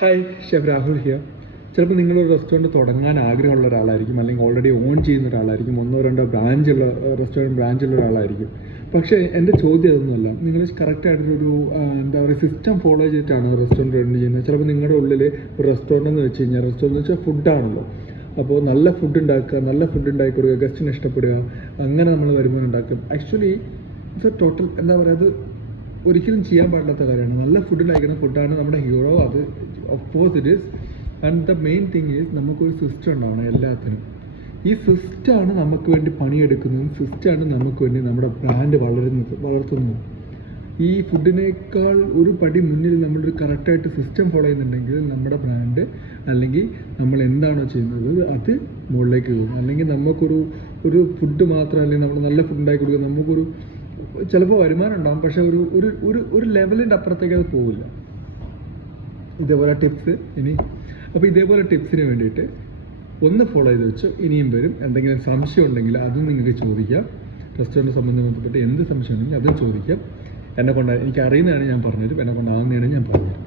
Hi, chef Rahul here. ചിലപ്പോൾ നിങ്ങളൊരു restaurant തുടങ്ങാൻ ആഗ്രഹമുള്ള ഒരാളായിരിക്കും, അല്ലെങ്കിൽ ഓൾറെഡി ഓൺ ചെയ്യുന്ന ഒരാളായിരിക്കും, ഒന്നോ രണ്ടോ ബ്രാഞ്ചുള്ള ഒരാളായിരിക്കും. പക്ഷേ എൻ്റെ ചോദ്യം അതൊന്നുമല്ല. നിങ്ങൾ കറക്റ്റായിട്ടൊരു എന്താ പറയുക സിസ്റ്റം ഫോളോ ചെയ്തിട്ടാണ് റെസ്റ്റോറൻറ്റ് റൺ ചെയ്യുന്നത്. ചിലപ്പോൾ നിങ്ങളുടെ ഉള്ളിൽ ഒരു റെസ്റ്റോറൻറ്റ് എന്ന് വെച്ച് കഴിഞ്ഞാൽ റെസ്റ്റോറൻറ്റ് എന്ന് വെച്ചാൽ ഫുഡാണല്ലോ. അപ്പോൾ നല്ല ഫുഡ് ഉണ്ടാക്കുക, നല്ല ഫുഡ് ഉണ്ടാക്കി കൊടുക്കുക, ഗസ്റ്റിന് ഇഷ്ടപ്പെടുക, അങ്ങനെ നമ്മൾ വരുമാനം ഉണ്ടാക്കും. ആക്ച്വലി ഇറ്റ്സ് എ ടോട്ടൽ എന്താ പറയുക, അത് ഒരിക്കലും ചെയ്യാൻ പാടില്ലാത്ത കാര്യമാണ്. നല്ല ഫുഡ് ഉണ്ടാക്കുന്ന ഫുഡാണ് നമ്മുടെ ഹീറോ. അത് of course it is. And the main thing is നമുക്കൊരു സിസ്റ്റം ഉണ്ടാവണം എല്ലാത്തിനും. ഈ സിസ്റ്റമാണ് നമുക്ക് വേണ്ടി പണിയെടുക്കുന്നതും സിസ്റ്റമാണ് നമുക്ക് വേണ്ടി നമ്മുടെ ബ്രാൻഡ് വളർത്തുന്നതും. ഈ ഫുഡിനേക്കാൾ ഒരു പടി മുന്നിൽ നമ്മളൊരു കറക്റ്റായിട്ട് സിസ്റ്റം ഫോളോ ചെയ്യുന്നുണ്ടെങ്കിൽ നമ്മുടെ ബ്രാൻഡ് അല്ലെങ്കിൽ നമ്മൾ എന്താണോ ചെയ്യുന്നത് അത് മുകളിലേക്ക് പോകും. അല്ലെങ്കിൽ നമുക്കൊരു ഫുഡ് മാത്രം, അല്ലെങ്കിൽ നമ്മൾ നല്ല ഫുഡ് ഉണ്ടാക്കി കൊടുക്കുക, നമുക്കൊരു ചിലപ്പോൾ വരുമാനം ഉണ്ടാകും, പക്ഷെ ഒരു ലെവലിൻ്റെ അപ്പുറത്തേക്ക് അത് പോകില്ല. ഇതേപോലെ ടിപ്സ് അപ്പോൾ ഇതേപോലെ ടിപ്സിന് വേണ്ടിയിട്ട് ഒന്ന് ഫോളോ ചെയ്ത് വെച്ചു. ഇനിയും വരും. എന്തെങ്കിലും സംശയം ഉണ്ടെങ്കിൽ അതും നിങ്ങൾക്ക് ചോദിക്കാം. റെസ്റ്റോറൻറ്റ് സംബന്ധപ്പെട്ട് എന്ത് സംശയം ഉണ്ടെങ്കിൽ അതും ചോദിക്കാം. എനിക്ക് അറിയുന്നതാണ് ഞാൻ പറഞ്ഞുതരും, എന്നെ കൊണ്ടാകുന്നതാണ് ഞാൻ പറഞ്ഞുതരും.